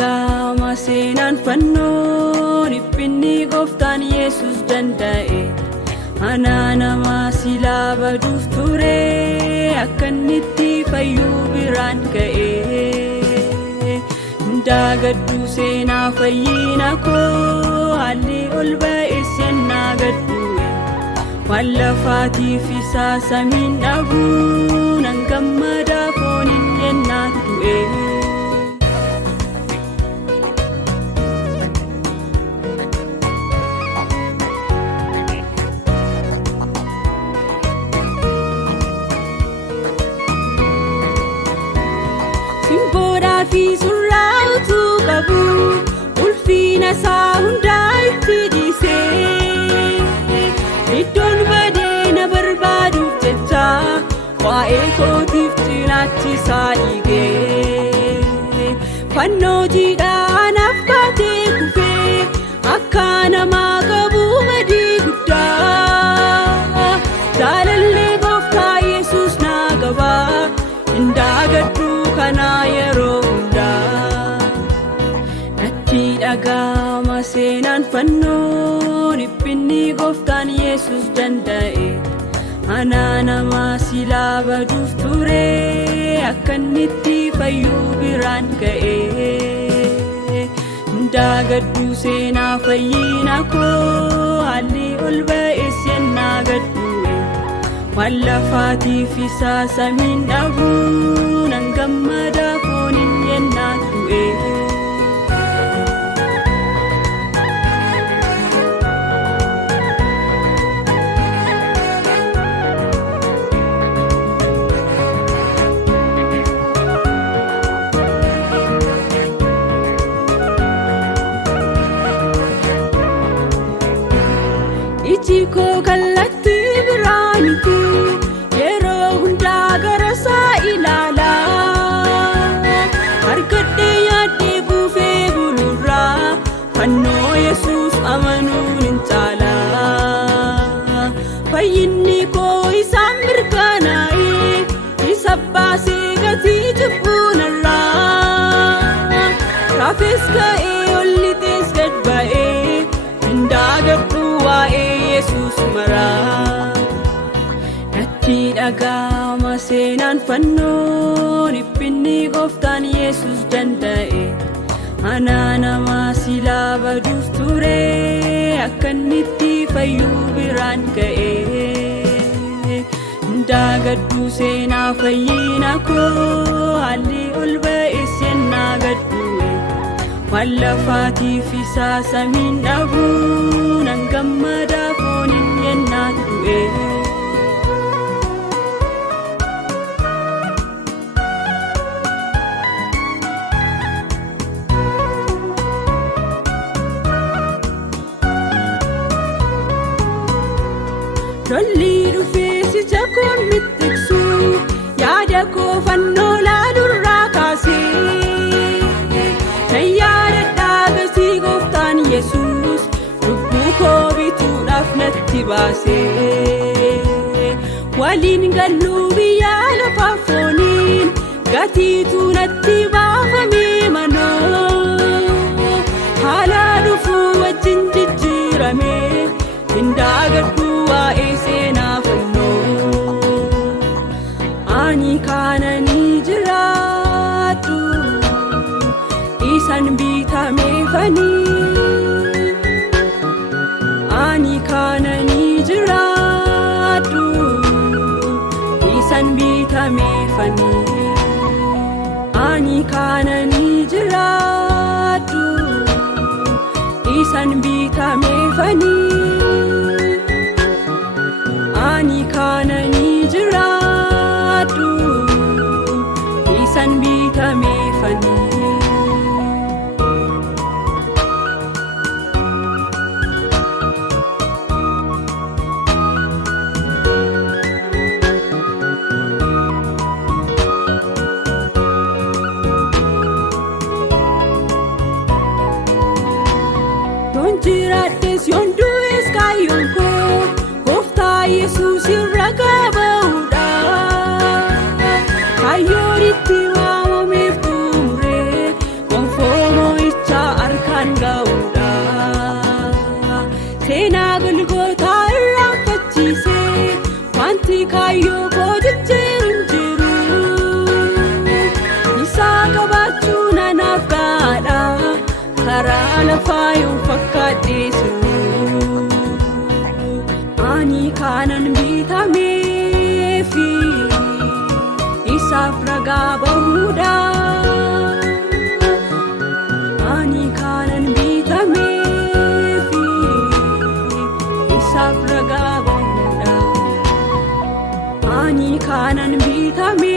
dhaga'ama seenaan fannoon dhiphinni gooftaan Yesuus danda'e. Ana nama silaa baduuf ture akka inni itti fayyuu biraan ga'e. Daagaddu seenaa fayyina koo haalli ol ba'es yennaa gaddu'e. Waan lafaatiif isaa samiin dhabuu nan gammada fooniin yennaa du'e. Simboodhaa fi surraa utuu qabu ulfina isaa hundaa itti dhiisee. Iddoon badee na barbaaduuf jecha waa'ee kootiif cinaachi isaa dhiigee. Fannoo jiidhaanaaf baatee kufee akka namaa qabu badii guddaa. Jaalallee gooftaa Yesuus naa qaba hin daagaddu kana yeroo hundaa. Natti dhaga'ama seenaan fannoon dhiphinni gooftaan Yesuus danda'e. Ana nama silaa baduuf ture akka inni itti fayyuu biraan ga'e. Daagaddu seenaa fayyina koo haalli ol ba'es yennaa gaddu'e. Waan lafaatiif isaa samiin dhabuu nan gammada fooniin yennaa du'e. Iji koo kallattii biraa miti yeroo hundaa gara isaa ilaala. Harkadhee yaaddee buufee bulurraa fannoo Yesuus amanuun hin caala. Fayyinni koo isaan mirkanaa'e isa baasee gatii jibbuu narraa. Raafes ka'ee ol lixees gad ba'ee hin daagaddu waa'ee Yesuus maraa. Natti dhaga'ama seenaan fannoon dhiphinni gooftaan Yesuus danda'e. Ana nama silaa baduuf ture akka inni itti fayyuu biraan ga'e. Daagaddu seenaa fayyina koo haalli ol ba'es yennaa gaddu'e. Waan lafaatiif isaa samiin dhabuu nan gammada fooniin yennaa du'e. Lolli dhufee si jakoon mittiksu yaada koo fannoo laalurraa kaasee. Nan yaadadhaa gatii gooftaan Yesuus lubbuu koo bituudhaaf natti baasee. Waliin galluu biyya lafaaf fooniin gatiitu natti baafamee manoo. Haala dhufuu wajjin jijjiiramee hin daagaddu waa'ee seenaa fannoo. Ani kaananii jiraadhu isan bitamee fanii. Ani kaananii jiraadhu isan bitamee fanii. Ani kaananii jiraadhu isan bitamee fanii. Ani kaananii jiraadhu isan bitamee fanii. Yoon jiraadhes yoon du'e galmaan ga'uudha. Seenaa Golgootaa irraanfachiisee wanti kaayyoo koo jijjiiruun jiru. Isaa qabaachuun anaaf gaadha karaa lafaa yoo fakkaadheessu. Ani kanan bitameefi isaaf ragaa bahuudha. Ani kanan bitameefi isaaf ragaa bahuudha. Ani kanan bitameefi